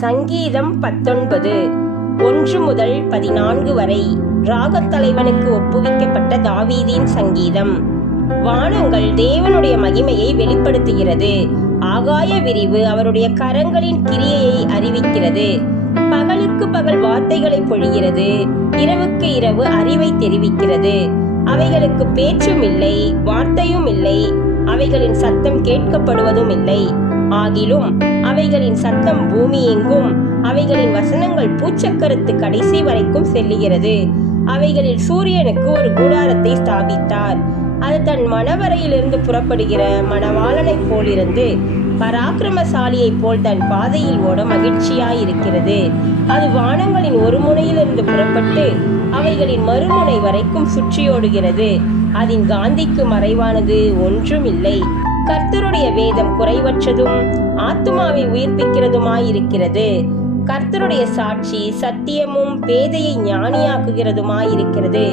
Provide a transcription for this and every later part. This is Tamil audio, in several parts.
சங்கீதம் 19 1 முதல் 14 வரை ராகத்தலைவனுக்கு ஒப்புவிக்கப்பட்ட தாவீதின் சங்கீதம். வானங்கள் தேவனுடைய மகிமையை வெளிப்படுத்துகிறது. ஆகாய விரிவு அவருடைய கரங்களின் கிரியையை அறிவிக்கிறது. பகலுக்கு பகல் வார்த்தைகளை பொழிகிறது, இரவுக்கு இரவு அறிவை தெரிவிக்கிறது. அவைகளுக்கு பேச்சும் இல்லை, வார்த்தையும் இல்லை, அவைகளின் சத்தம் கேட்கப்படுவதும் இல்லை. ஆகிலும் அவைகளின் சத்தம் பூமி எங்கும், அவைகளின் வசனங்கள் பூச்சக்கரத்து கடைசி வரைக்கும் செல்லுகிறது. அவைகளில் சூரியனுக்கு ஒரு கூடாரத்தை ஸ்தாபித்தார். அது தன் மணவரையிலிருந்து புறப்படுகிற மணவாளனைப் போலிருந்து பராக்கிரமசாலியைப் போல் தன் பாதையில் ஓட மகிழ்ச்சியாயிருக்கிறது. அது வானங்களின் ஒரு முனையிலிருந்து புறப்பட்டு அவைகளின் மறுமுனை வரைக்கும் சுற்றியோடுகிறது. அதன் காந்திக்கு மறைவானது ஒன்றும் இல்லை. கர்த்தருடைய வேதம் குறைவற்றதும் ஆத்துமாவை உயிர்ப்பிக்கிறதுமாயிருக்கிறது. கர்த்தருடைய சாட்சி சத்தியமும் பேதையை ஞானியாக்குகிறதுமாயிருக்கிறது.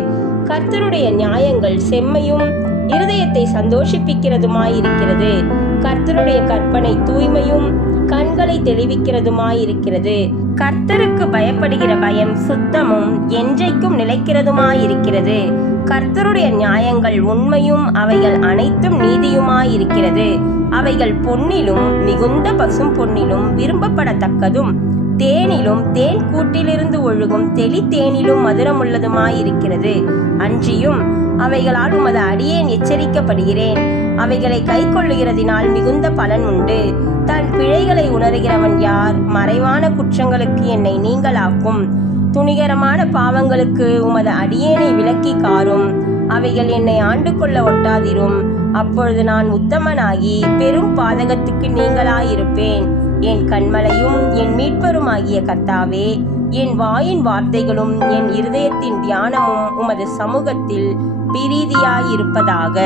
கர்த்தருடைய நியாயங்கள் செம்மையும் இருதயத்தை சந்தோஷிப்பிக்கிறதுமாயிருக்கிறது. கர்த்தருடைய கற்பனை தூய்மையும் கண்களை தெளிவிக்கிறதுமாயிருக்கிறது. கர்த்தருக்கு பயப்படுகிற பயம் சுத்தமும் என்றைக்கும் நிலைக்கிறதுமாயிருக்கிறது. கர்த்தருடைய நியாயங்கள் உண்மையும் அவைகள் அனைத்தும் நீதியுமாயிருக்கிறது. அவைகள் பொன்னிலும் மிகுந்த பசும் பொன்னிலும் விரும்பப்படத்தக்கதும் தேனிலும் தேன் கூட்டிலிருந்து ஒழுகும் தெளித்தேனிலும் மதுரமுள்ளதுமாயிருக்கிறது. அன்றியும் அவைகளால் உமது அடியேன் எச்சரிக்கப்படுகிறேன். அவைகளை கை கொள்ளுகிறதினால் மிகுந்த பலன் உண்டு. தன் பிழைகளை உணர்கிறவன் யார்? மறைவான குற்றங்களுக்கு என்னை நீங்களாக்கும். துணிகரமான பாவங்களுக்கு உமது அடியேனை விலக்கி காரும். அவைகள் என்னை ஆண்டு கொள்ள ஒட்டாதிரும். அப்பொழுது நான் உத்தமனாகி பெரும் பாதகத்துக்கு நீங்களாயிருப்பேன். என் கண்மலையும் என் மீட்பருமாகிய கர்த்தாவே, என் வாயின் வார்த்தைகளும் என் இருதயத்தின் தியானமும் உமது சமூகத்தில் பிரீதியாயிருப்பதாக.